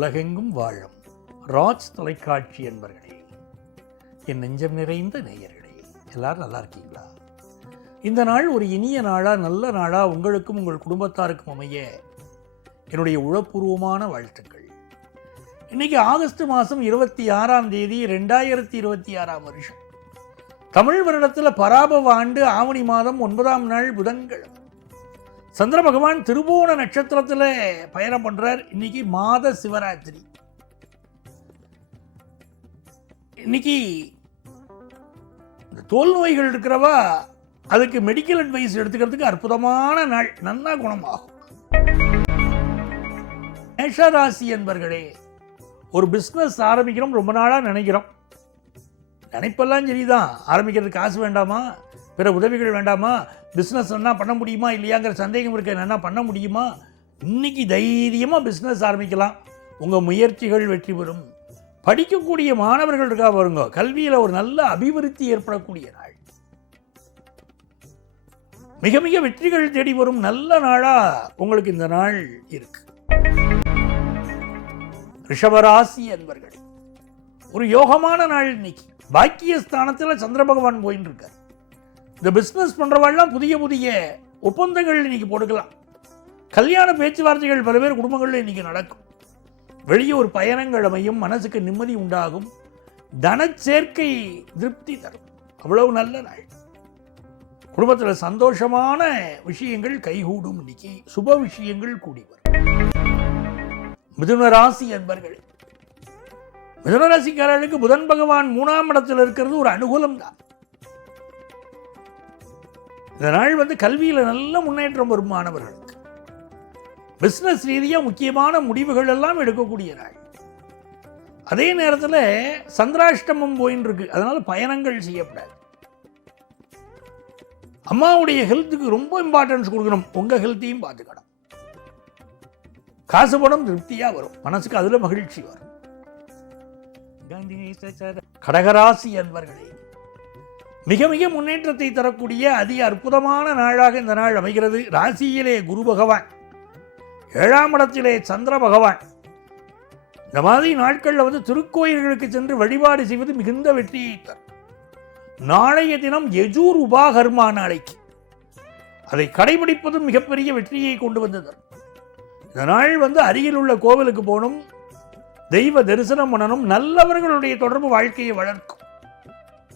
உலகெங்கும் வாழும் ராஜ் தொலைக்காட்சி என்பர்களே, என் நெஞ்சம் நிறைந்த நேயர்களே, எல்லாரும் நல்லா இருக்கீங்களா? இந்த நாள் ஒரு இனிய நாளா, நல்ல நாளா உங்களுக்கும் உங்கள் குடும்பத்தாருக்கும் அமைய என்னுடைய உளப்பூர்வமான வாழ்த்துக்கள். இன்னைக்கு ஆகஸ்ட் மாதம் 26ஆம் தேதி 2026ஆம் வருஷம், தமிழ் வருடத்தில் பராபவ ஆண்டு ஆவணி மாதம் 9ஆம் நாள் புதன்கிழமை. சந்திர பகவான் திருவோண நட்சத்திரத்தில் பயணம் பண்றார். இன்னைக்கு மாத சிவராத்திரி. இன்னைக்கு இந்த தோல் நோய்கள் இருக்கிறவா அதுக்கு மெடிக்கல் அட்வைஸ் எடுத்துக்கிறதுக்கு அற்புதமான நாள், நன்னா குணமாகும். மேஷராசி என்பர்களே, ஒரு பிஸ்னஸ் ஆரம்பிக்கிறோம், ரொம்ப நாளாக நினைக்கிறோம். நினைப்பெல்லாம் சரிதான், ஆரம்பிக்கிறதுக்கு காசு வேண்டாமா, பிற உதவிகள் வேண்டாமா, பிஸ்னஸ் என்ன பண்ண முடியுமா இல்லையாங்கிற சந்தேகம் இருக்க, என்ன பண்ண முடியுமா? இன்னைக்கு தைரியமாக பிஸ்னஸ் ஆரம்பிக்கலாம். உங்கள் முயற்சிகள் வெற்றி பெறும். படிக்கக்கூடிய மாணவர்கள் இருக்கா பாருங்க, கல்வியில் ஒரு நல்ல அபிவிருத்தி ஏற்படக்கூடிய நாள், மிக மிக வெற்றிகள் தேடி வரும் நல்ல நாளா உங்களுக்கு இந்த நாள் இருக்கு. ரிஷபராசி என்பர்கள், ஒரு யோகமான நாள் இன்னைக்கு. பாக்கியஸ்தானத்தில் சந்திர பகவான் போயின்னு இருக்கார். இந்த பிஸ்னஸ் பண்ணுறவாள்லாம் புதிய புதிய ஒப்பந்தங்கள் இன்னைக்கு போட்டுக்கலாம். கல்யாண பேச்சுவார்த்தைகள் பல பேர் குடும்பங்களில் இன்னைக்கு நடக்கும். வெளியூர் பயணங்கள் அமையும், மனசுக்கு நிம்மதி உண்டாகும், தனச்சேர்க்கை திருப்தி தரும். அவ்வளவு நல்ல நாள். குடும்பத்தில் சந்தோஷமான விஷயங்கள் கைகூடும். இன்னைக்கு சுப விஷயங்கள் கூடி வரும். மிதுன ராசி என்பர்கள், மிதுன ராசிக்காரர்களுக்கு புதன் பகவான் 3ஆம் இடத்தில் இருக்கிறது ஒரு அனுகூலம் தான். இந்த நாள் கல்வியில் நல்ல முன்னேற்றம் வரும். மாணவர்களுக்கு பிஸ்னஸ் ரீதியாக முக்கியமான முடிவுகள் எல்லாம் எடுக்கக்கூடிய நாள். அதே நேரத்தில் சந்திராஷ்டமம் போயின்னு இருக்கு, அதனால பயணங்கள் செய்யப்படாது. அம்மாவுடைய ஹெல்த்துக்கு ரொம்ப இம்பார்ட்டன்ஸ் கொடுக்கணும். உங்கள் ஹெல்த்தையும் பார்த்துக்கணும். காசு பணம் திருப்தியாக வரும், மனசுக்கு அதில் மகிழ்ச்சி வரும். கடகராசி என்பர்களே, மிக மிக முன்னேற்றத்தை தரக்கூடிய அதி அற்புதமான நாளாக இந்த நாள் அமைகிறது. ராசியிலே குரு பகவான், 7ஆம் இடத்திலே சந்திர பகவான். இந்த மாதிரி நாட்களில் திருக்கோயில்களுக்கு சென்று வழிபாடு செய்வது மிகுந்த வெற்றியை தரும். நாளைய தினம் யஜூர் உபாகர்மா நாளைக்கு, அதை கடைபிடிப்பதும் மிகப்பெரிய வெற்றியை கொண்டு வந்தது. இந்த நாள் அருகில் உள்ள கோவிலுக்கு போகணும், தெய்வ தரிசனம் பண்ணணும், நல்லவர்களுடைய தொடர்பு வாழ்க்கையை வளர்க்கும்.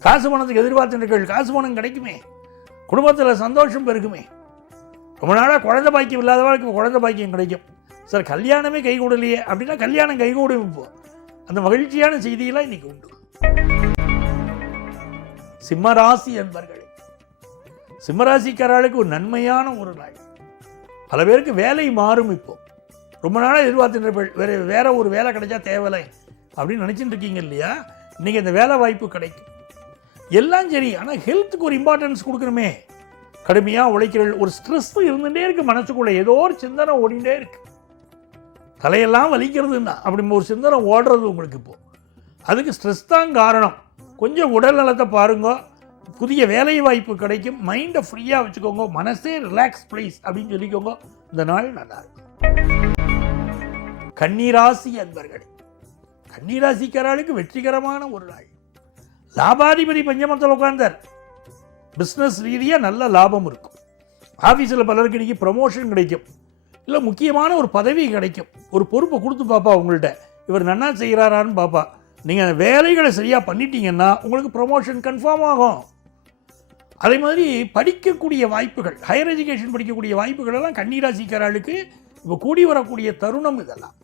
காசு பணத்துக்கு எதிர்பார்த்துகள் காசு பணம் கிடைக்குமே, குடும்பத்தில் சந்தோஷம் பெருக்குமே. ரொம்ப நாளாக குழந்தை பாக்கியம் இல்லாதவர்களுக்கு குழந்தை பாக்கியம் கிடைக்கும். சார் கல்யாணமே கைகூடலையே அப்படின்னா கல்யாணம் கைகூடும். இப்போ அந்த மகிழ்ச்சியான செய்தியெல்லாம் இன்னைக்கு உண்டு. சிம்மராசி என்பர்களே, சிம்மராசிக்காரர்களுக்கு ஒரு நன்மையான ஒரு நாள். பல பேருக்கு வேலை மாறும். இப்போ ரொம்ப நாளாக எதிர்பார்த்து வேற ஒரு வேலை கிடைச்சா தேவலை அப்படின்னு நினச்சிட்டு இருக்கீங்க இல்லையா? இன்னைக்கு அந்த வேலை வாய்ப்பு கிடைக்கும். எல்லாம் சரி, ஆனால் ஹெல்த்துக்கு ஒரு இம்பார்ட்டன்ஸ் கொடுக்கணுமே. கடுமையாக உழைக்கிறீர்கள், ஒரு ஸ்ட்ரெஸ் இருந்துகிட்டே இருக்கு, மனசுக்குள்ளே ஏதோ ஒரு சிந்தனை ஓடிண்டே இருக்கு. தலையெல்லாம் வலிக்கிறதுன்னா அப்படி ஒரு சிந்தனை ஓடுறது உங்களுக்கு. இப்போ அதுக்கு ஸ்ட்ரெஸ் தான் காரணம். கொஞ்சம் உடல் நலத்தை பாருங்க, புதிய வேலை வாய்ப்பு கிடைக்கும். மைண்டை ஃப்ரீயாக வச்சுக்கோங்க, மனசே ரிலாக்ஸ் ப்ளீஸ் அப்படின்னு சொல்லிக்கோங்க. இந்த நாள் நல்லா இருக்கும். கன்னிராசி அன்பர்களே, கன்னிராசிக்காரர்களுக்கு வெற்றிகரமான ஒரு நாள். லாபாதிபதி பஞ்சமத்தில் உட்கார்ந்தார். பிஸ்னஸ் ரீதியாக நல்ல லாபம் இருக்கும். ஆஃபீஸில் பலருக்கு இன்னைக்கு ப்ரமோஷன் கிடைக்கும், இல்லை முக்கியமான ஒரு பதவி கிடைக்கும். ஒரு பொறுப்பை கொடுத்து பாப்பா, உங்கள்கிட்ட இவர் நன்னா செய்கிறாரான்னு பாப்பா. நீங்கள் அந்த வேலைகளை சரியாக பண்ணிட்டீங்கன்னா உங்களுக்கு ப்ரமோஷன் கன்ஃபார்ம் ஆகும். அதே மாதிரி படிக்கக்கூடிய வாய்ப்புகள், ஹையர் எஜுகேஷன் படிக்கக்கூடிய வாய்ப்புகள் எல்லாம் கன்னிராசிக்காரர்களுக்கு இப்போ கூடி வரக்கூடிய தருணம். இதெல்லாம்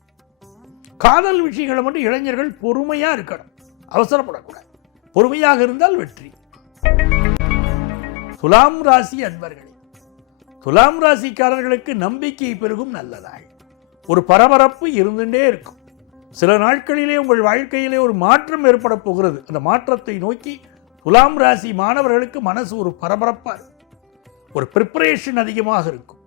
காதல் விஷயங்களை மட்டும் இளைஞர்கள் பொறுமையாக இருக்கணும், அவசரப்படக்கூடாது. பொறுமையாக இருந்தால் வெற்றி. துலாம் ராசி அன்பர்களே, துலாம் ராசிக்காரர்களுக்கு நம்பிக்கை பெருகும் நல்ல நாள். ஒரு பரபரப்பு இருந்துட்டே இருக்கும். சில நாட்களிலே உங்கள் வாழ்க்கையிலே ஒரு மாற்றம் ஏற்பட போகிறது. அந்த மாற்றத்தை நோக்கி துலாம் ராசி மாணவர்களுக்கு மனசு ஒரு பரபரப்பாக இருக்கும். ஒரு ப்ரிப்பரேஷன் அதிகமாக இருக்கும்.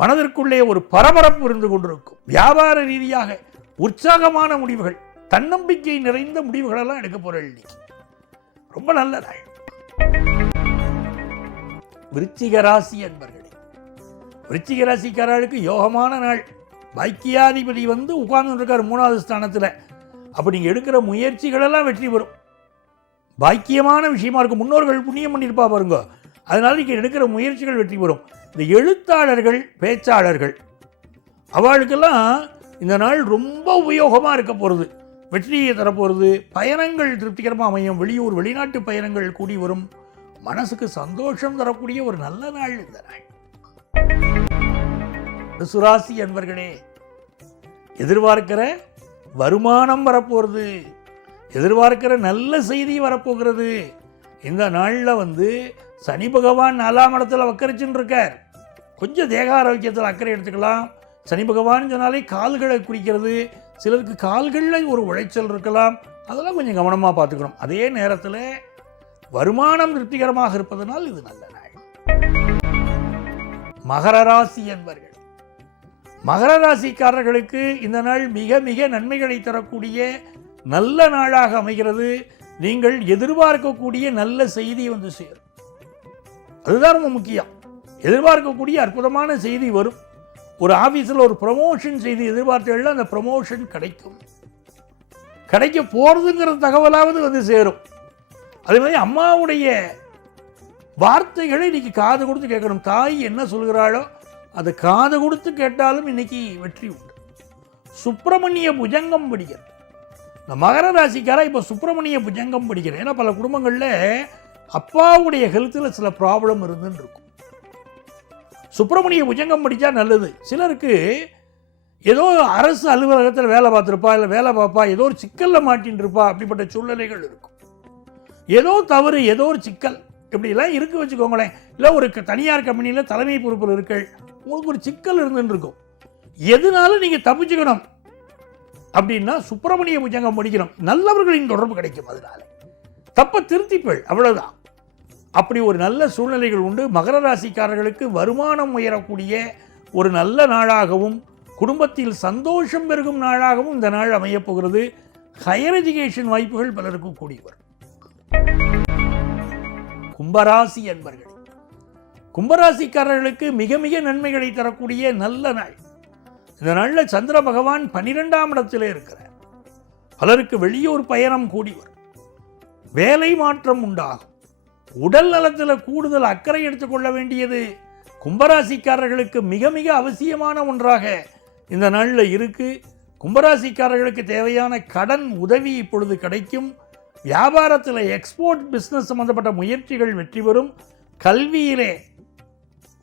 மனதிற்குள்ளே ஒரு பரபரப்பு இருந்து கொண்டிருக்கும். வியாபார ரீதியாக உற்சாகமான முடிவுகள், தன்னம்பிக்கை நிறைந்த முடிவுகளெல்லாம் எடுக்க போகிற இன்னைக்கு ரொம்ப நல்ல நாள். விருச்சிக ராசி என்பர்களே, விருச்சிக ராசிக்காரர்களுக்கு யோகமான நாள். பாக்கியாதிபதி வந்து உட்கார்ந்துருக்கார் 3வது ஸ்தானத்தில். அப்போ நீங்கள் எடுக்கிற முயற்சிகளெல்லாம் வெற்றி பெறும். பாக்கியமான விஷயமா இருக்கும். முன்னோர்கள் புண்ணியம் பண்ணியிருப்பா பாருங்க. அதனால் நீங்கள் எடுக்கிற முயற்சிகள் வெற்றி பெறும். இந்த எழுத்தாளர்கள், பேச்சாளர்கள் அவளுக்கெல்லாம் இந்த நாள் ரொம்ப உபயோகமாக இருக்க போகிறது. வெற்றியை தரப்போகிறது. பயணங்கள் திருப்திகரமாக அமையும். வெளியூர் வெளிநாட்டு பயணங்கள் கூடி வரும். மனசுக்கு சந்தோஷம் தரக்கூடிய ஒரு நல்ல நாள் இந்த நாள். சுராசி அன்பர்களே, எதிர்பார்க்கிற வருமானம் வரப்போகிறது. எதிர்பார்க்கிற நல்ல செய்தி வரப்போகிறது. இந்த நாளில் வந்து சனி பகவான் 4ஆம் இடத்துல வக்கரிச்சுன்னு இருக்கார். கொஞ்சம் தேக ஆரோக்கியத்தில் அக்கறை எடுத்துக்கலாம். சனி பகவான் சொன்னாலே கால்களை குறிக்கிறது. சிலருக்கு கால்களில் ஒரு உளைச்சல் இருக்கலாம். அதெல்லாம் கொஞ்சம் கவனமாக பார்த்துக்கணும். அதே நேரத்தில் வருமானம் திருப்திகரமாக இருப்பதனால் இது நல்ல நாள். மகர ராசி என்பர்கள், மகர ராசிக்காரர்களுக்கு இந்த நாள் மிக மிக நன்மைகளை தரக்கூடிய நல்ல நாளாக அமைகிறது. நீங்கள் எதிர்பார்க்கக்கூடிய நல்ல செய்தி வந்து சேரும். அதுதான் ரொம்ப முக்கியம். எதிர்பார்க்கக்கூடிய அற்புதமான செய்தி வரும். ஒரு ஆஃபீஸில் ஒரு ப்ரமோஷன் செய்தி எதிர்பார்த்தீங்கன்னா அந்த ப்ரமோஷன் கிடைக்கும். கிடைக்க போகிறதுங்கிற தகவலாவது வந்து சேரும். அதே மாதிரி அம்மாவுடைய வார்த்தைகளை இன்னைக்கு காது கொடுத்து கேட்கணும். தாய் என்ன சொல்கிறாளோ அதை காது கொடுத்து கேட்டாலும் இன்னைக்கு வெற்றி உண்டு. சுப்பிரமணிய புஜங்கம் படிக்கிறது. இந்த மகர ராசிக்காரா இப்போ சுப்பிரமணிய புஜங்கம் படிக்கிறேன். ஏன்னா பல குடும்பங்களில் அப்பாவுடைய ஹெல்த்தில் சில ப்ராப்ளம் இருந்துன்னு இருக்கும். சுப்பிரமணிய புஜங்கம் படித்தா நல்லது. சிலருக்கு ஏதோ அரசு அலுவலகத்தில் வேலை பார்த்துருப்பா, இல்லை வேலை பார்ப்பா, ஏதோ ஒரு சிக்கலில் மாட்டின்னு இருப்பா. அப்படிப்பட்ட சூழ்நிலைகள் இருக்கும். ஏதோ தவறு, ஏதோ ஒரு சிக்கல் இப்படிலாம் இருக்கு வச்சுக்கோங்களேன். இல்லை ஒரு தனியார் கம்பெனியில் தலைமை பொறுப்பில் இருக்க உங்களுக்கு ஒரு சிக்கல் இருந்துன்னு இருக்கும். எதுனாலும் நீங்கள் தப்பிச்சுக்கணும் அப்படின்னா சுப்பிரமணிய புஜங்கம் படிக்கணும். நல்லவர்களின் தொடர்பு கிடைக்கும். அதனால தப்பை திருத்திப்பள், அவ்வளவுதான். அப்படி ஒரு நல்ல சூழ்நிலைகள் உண்டு. மகர ராசிக்காரர்களுக்கு வருமானம் உயரக்கூடிய ஒரு நல்ல நாளாகவும் குடும்பத்தில் சந்தோஷம் பெருகும் நாளாகவும் இந்த நாள் அமையப் போகிறது. ஹையர் எஜுகேஷன் வாய்ப்புகள் பலருக்கு கூடி வரும். கும்பராசி என்பர்கள், கும்பராசிக்காரர்களுக்கு மிக மிக நன்மைகளை தரக்கூடிய நல்ல நாள். இந்த நாளில் சந்திர பகவான் 12ஆம் இடத்திலே இருக்கிறார். பலருக்கு வெளியூர் பயணம் கூடி வரும். வேலை மாற்றம் உண்டாகும். உடல் நலத்தில் கூடுதல் அக்கறை எடுத்துக்கொள்ள வேண்டியது கும்பராசிக்காரர்களுக்கு மிக மிக அவசியமான ஒன்றாக இந்த நாளில் இருக்கு. கும்பராசிக்காரர்களுக்கு தேவையான கடன் உதவி இப்பொழுது கிடைக்கும். வியாபாரத்தில் எக்ஸ்போர்ட் பிஸ்னஸ் சம்பந்தப்பட்ட முயற்சிகள் வெற்றி பெறும். கல்வியிலே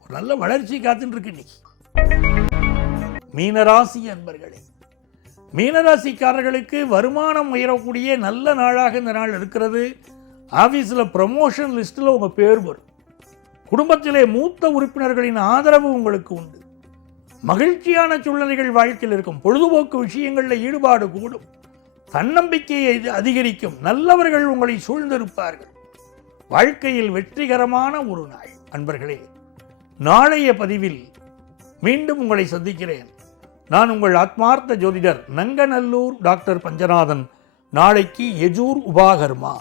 ஒரு நல்ல வளர்ச்சி காத்துட்டு இருக்கு இன்னைக்கு. மீனராசி அன்பர்களே, மீனராசிக்காரர்களுக்கு வருமானம் உயரக்கூடிய நல்ல நாளாக இந்த நாள் இருக்கிறது. ஆஃபீஸில் ப்ரமோஷன் லிஸ்ட்டில் உங்கள் பேர் வரும். குடும்பத்திலே மூத்த உறுப்பினர்களின் ஆதரவு உங்களுக்கு உண்டு. மகிழ்ச்சியான சூழ்நிலைகள் வாழ்க்கையில் இருக்கும். பொழுதுபோக்கு விஷயங்களில் ஈடுபாடு கூடும். தன்னம்பிக்கையை அதிகரிக்கும். நல்லவர்கள் உங்களை சூழ்ந்திருப்பார்கள். வாழ்க்கையில் வெற்றிகரமான ஒரு நாள். அன்பர்களே, நாளைய பதிவில் மீண்டும் உங்களை சந்திக்கிறேன். நான் உங்கள் ஆத்மார்த்த ஜோதிடர் நங்கநல்லூர் டாக்டர் பஞ்சநாதன். நாளைக்கு யஜூர் உபாகர்மா.